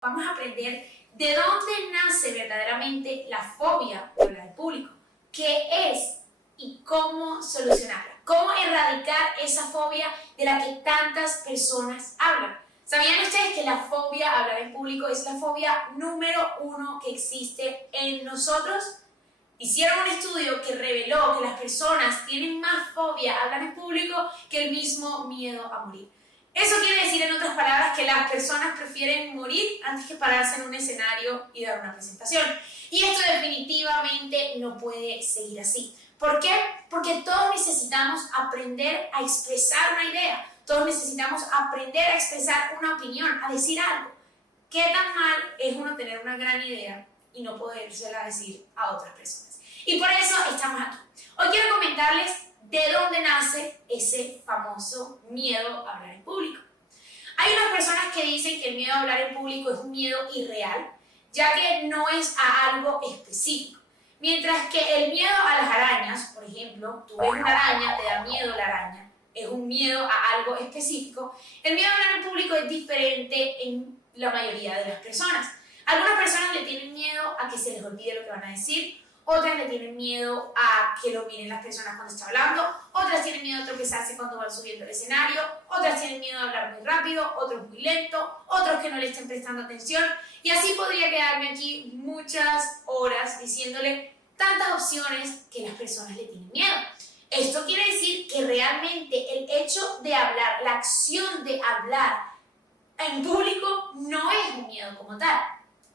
Vamos a aprender de dónde nace verdaderamente la fobia de hablar en público, qué es y cómo solucionarla, cómo erradicar esa fobia de la que tantas personas hablan. ¿Sabían ustedes que la fobia a hablar en público es la fobia número 1 que existe en nosotros? Hicieron un estudio que reveló que las personas tienen más fobia a hablar en público que el mismo miedo a morir. Eso quiere decir, en otras palabras, que las personas prefieren morir antes que pararse en un escenario y dar una presentación. Y esto definitivamente no puede seguir así. ¿Por qué? Porque todos necesitamos aprender a expresar una idea. Todos necesitamos aprender a expresar una opinión, a decir algo. ¿Qué tan mal es uno tener una gran idea y no podérsela decir a otras personas? Y por eso estamos aquí. Hoy quiero comentarles de dónde nace ese famoso miedo a hablar en público. Hay unas personas que dicen que el miedo a hablar en público es un miedo irreal, ya que no es a algo específico. Mientras que el miedo a las arañas, por ejemplo, tú ves una araña, te da miedo la araña, es un miedo a algo específico, el miedo a hablar en público es diferente en la mayoría de las personas. Algunas personas le tienen miedo a que se les olvide lo que van a decir, otras le tienen miedo a que lo miren las personas cuando está hablando, otras tienen miedo a tropezarse cuando van subiendo el escenario, otras tienen miedo a hablar muy rápido, otros muy lento, otros que no le estén prestando atención, y así podría quedarme aquí muchas horas diciéndole tantas opciones que las personas le tienen miedo. Esto quiere decir que realmente el hecho de hablar, la acción de hablar en público no es un miedo como tal.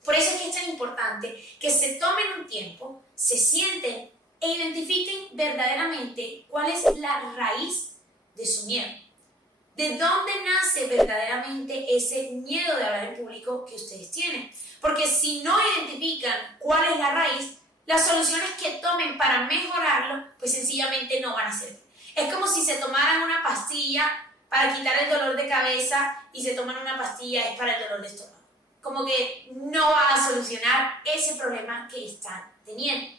Por eso es que es tan importante que se tomen un tiempo, se sienten e identifiquen verdaderamente cuál es la raíz de su miedo. ¿De dónde nace verdaderamente ese miedo de hablar en público que ustedes tienen? Porque si no identifican cuál es la raíz, las soluciones que tomen para mejorarlo, pues sencillamente no van a servir. Es como si se tomaran una pastilla para quitar el dolor de cabeza y se toman una pastilla es para el dolor de estómago. Como que no va a solucionar ese problema que están teniendo.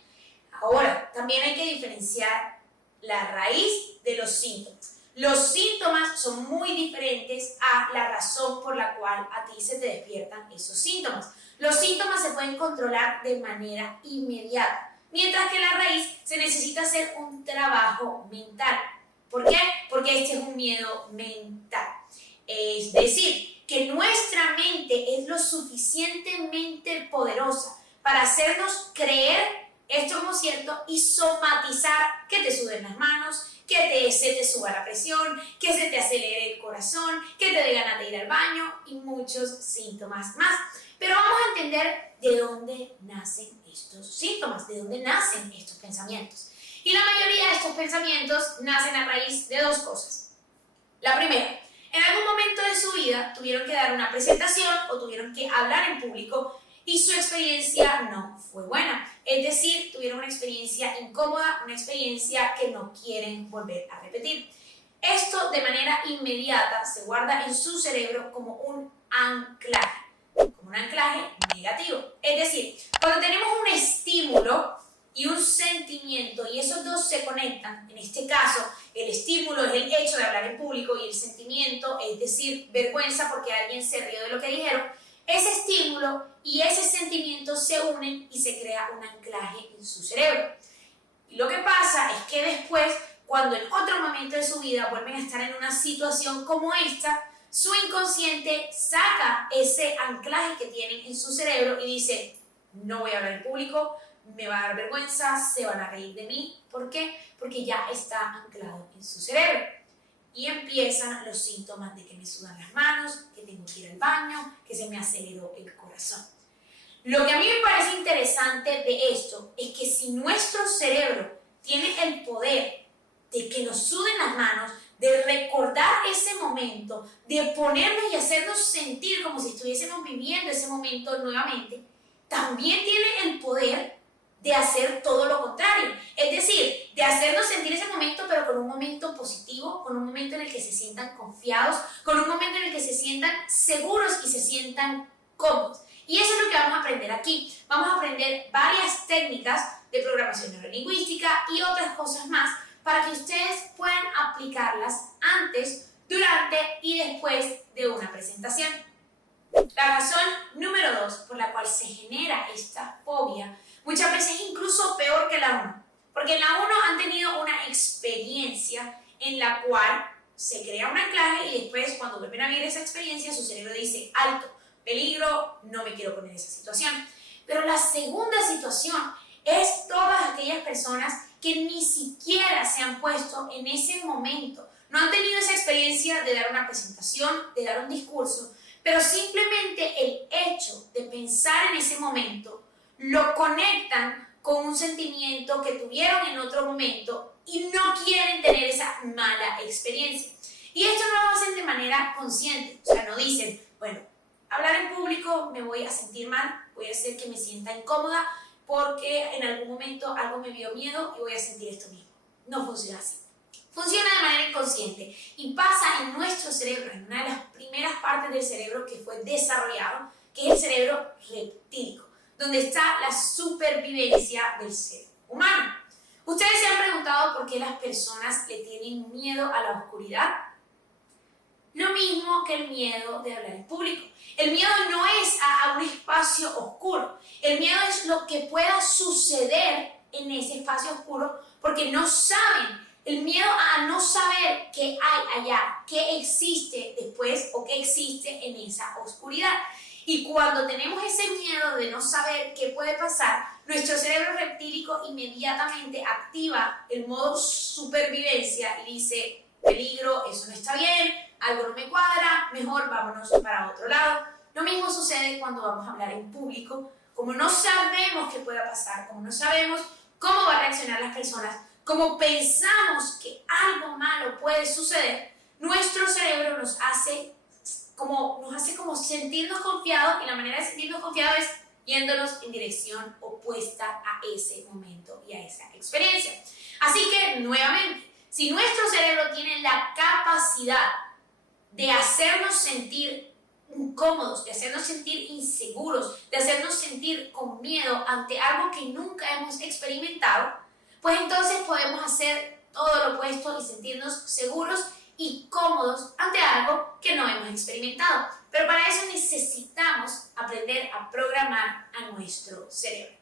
Ahora, también hay que diferenciar la raíz de los síntomas. Los síntomas son muy diferentes a la razón por la cual a ti se te despiertan esos síntomas. Los síntomas se pueden controlar de manera inmediata, mientras que la raíz se necesita hacer un trabajo mental. ¿Por qué? Porque este es un miedo mental. Es decir, que nuestra mente es lo suficientemente poderosa para hacernos creer esto como cierto y somatizar que te suden las manos, que se te suba la presión, que se te acelere el corazón, que te dé ganas de ir al baño y muchos síntomas más. Pero vamos a entender de dónde nacen estos síntomas, de dónde nacen estos pensamientos. Y la mayoría de estos pensamientos nacen a raíz de dos cosas. La primera, en algún momento de su vida tuvieron que dar una presentación o tuvieron que hablar en público y su experiencia no fue buena. Es decir, tuvieron una experiencia incómoda, una experiencia que no quieren volver a repetir. Esto de manera inmediata se guarda en su cerebro como un anclaje negativo. Es decir, cuando tenemos un estímulo y un sentimiento y esos dos se conectan, en este caso el estímulo es el hecho de hablar en público y el sentimiento, es decir, vergüenza porque alguien se rió de lo que dijeron, ese estímulo y ese sentimiento se unen y se crea un anclaje en su cerebro. Y lo que pasa es que después, cuando en otro momento de su vida vuelven a estar en una situación como esta, su inconsciente saca ese anclaje que tienen en su cerebro y dice, no voy a hablar en público, me va a dar vergüenza, se van a reír de mí. ¿Por qué? Porque ya está anclado en su cerebro. Y empiezan los síntomas de que me sudan las manos, que tengo que ir al baño, que se me aceleró el corazón. Lo que a mí me parece interesante de esto es que si nuestro cerebro tiene el poder de que nos suden las manos, de recordar ese momento, de ponernos y hacernos sentir como si estuviésemos viviendo ese momento nuevamente, también tiene el poder de hacer todo lo contrario, es decir, de hacernos sentir ese momento pero con un momento positivo, con un momento en el que se sientan confiados, con un momento en el que se sientan seguros y se sientan cómodos. Y eso es lo que vamos a aprender aquí. Vamos a aprender varias técnicas de programación neurolingüística y otras cosas más para que ustedes puedan aplicarlas antes, durante y después de una presentación. La razón número 2 por la cual se genera esta fobia muchas veces es incluso peor que la 1. Porque en la 1 han tenido una experiencia en la cual se crea un anclaje y después cuando vuelven a vivir esa experiencia su cerebro dice alto, peligro, no me quiero poner en esa situación. Pero la segunda situación es todas aquellas personas que ni siquiera se han puesto en ese momento, no han tenido esa experiencia de dar una presentación, de dar un discurso, pero simplemente el hecho de pensar en ese momento lo conectan con un sentimiento que tuvieron en otro momento y no quieren tener esa mala experiencia. Y esto no lo hacen de manera consciente, o sea, no dicen, bueno, hablar en público me voy a sentir mal, voy a hacer que me sienta incómoda porque en algún momento algo me dio miedo y voy a sentir esto mismo. No funciona así. Funciona de manera inconsciente y pasa en nuestro cerebro, en una de las primeras partes del cerebro que fue desarrollado, que es el cerebro reptílico, donde está la supervivencia del ser humano. ¿Ustedes se han preguntado por qué las personas le tienen miedo a la oscuridad? Lo mismo que el miedo de hablar en público. El miedo no es a un espacio oscuro. El miedo es lo que pueda suceder en ese espacio oscuro porque no saben. El miedo a no saber qué hay allá, qué existe después o qué existe en esa oscuridad. Y cuando tenemos ese miedo de no saber qué puede pasar, nuestro cerebro reptílico inmediatamente activa el modo supervivencia y dice, peligro, eso no está bien, algo no me cuadra, mejor vámonos para otro lado. Lo mismo sucede cuando vamos a hablar en público. Como no sabemos qué pueda pasar, como no sabemos cómo van a reaccionar las personas, como pensamos que algo malo puede suceder, nuestro cerebro nos hace como sentirnos confiados y la manera de sentirnos confiados es yéndonos en dirección opuesta a ese momento y a esa experiencia. Así que, nuevamente, si nuestro cerebro tiene la capacidad de hacernos sentir incómodos, de hacernos sentir inseguros, de hacernos sentir con miedo ante algo que nunca hemos experimentado, pues entonces podemos hacer todo lo opuesto y sentirnos seguros y cómodos ante algo que no hemos experimentado. Pero para eso necesitamos aprender a programar a nuestro cerebro.